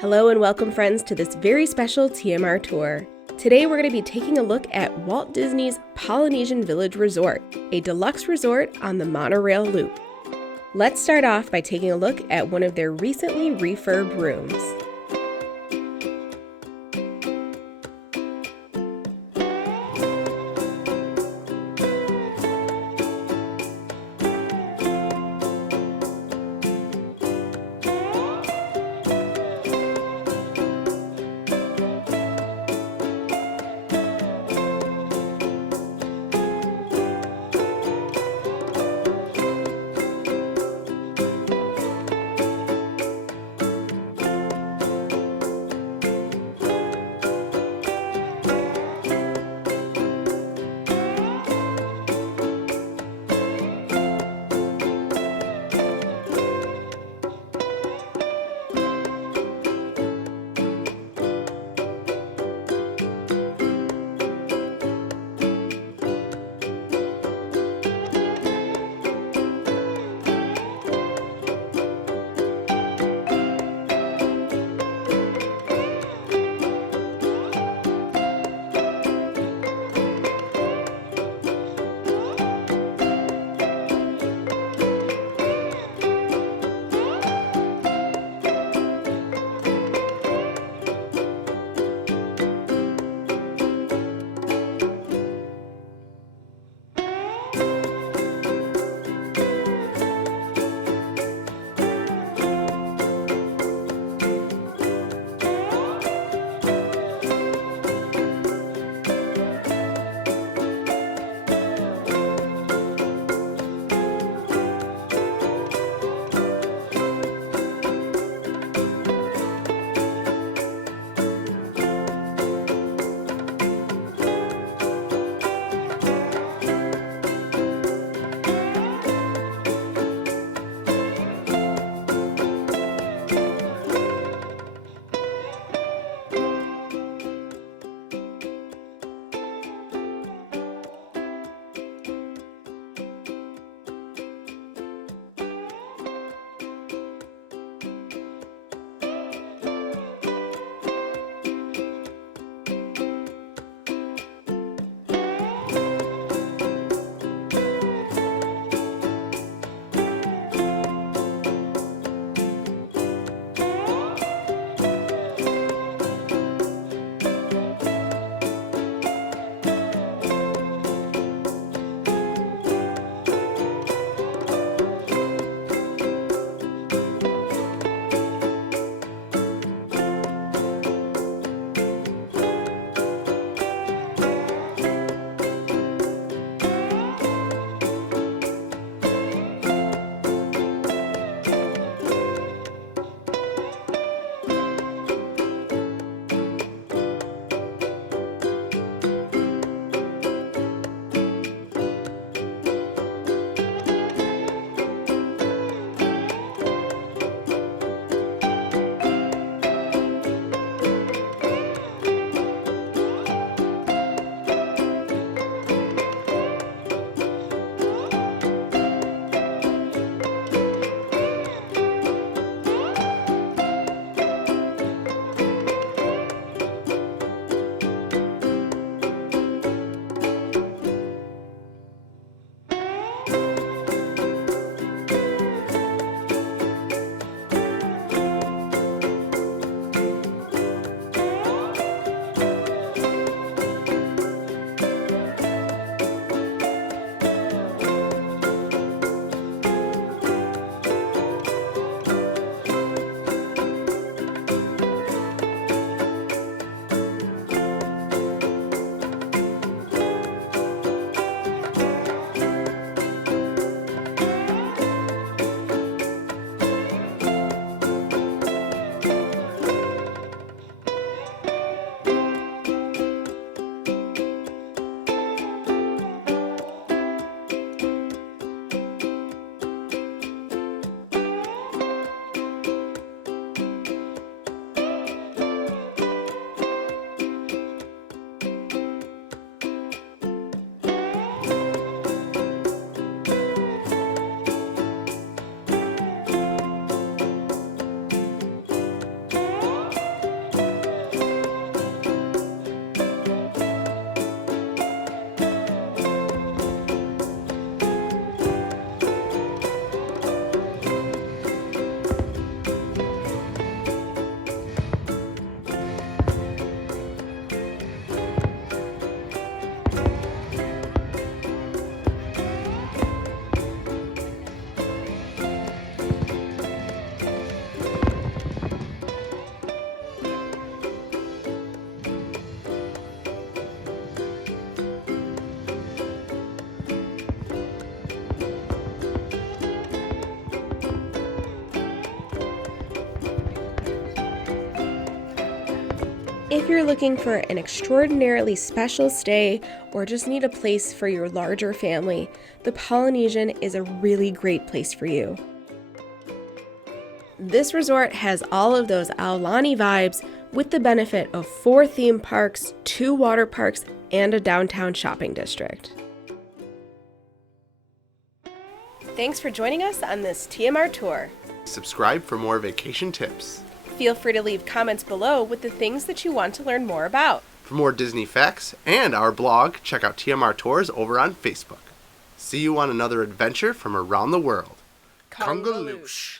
Hello and welcome, friends, to this very special TMR tour. Today we're going to be taking a look at Walt Disney's Polynesian Village Resort, a deluxe resort on the monorail loop. Let's start off by taking a look at one of their recently refurbed rooms. If you're looking for an extraordinarily special stay or just need a place for your larger family, the Polynesian is a really great place for you. This resort has all of those Aulani vibes with the benefit of 4 theme parks, 2 water parks, and a downtown shopping district. Thanks for joining us on this TMR tour. Subscribe for more vacation tips. Feel free to leave comments below with the things that you want to learn more about. For more Disney facts and our blog, check out TMR Tours over on Facebook. See you on another adventure from around the world. Kongaloosh.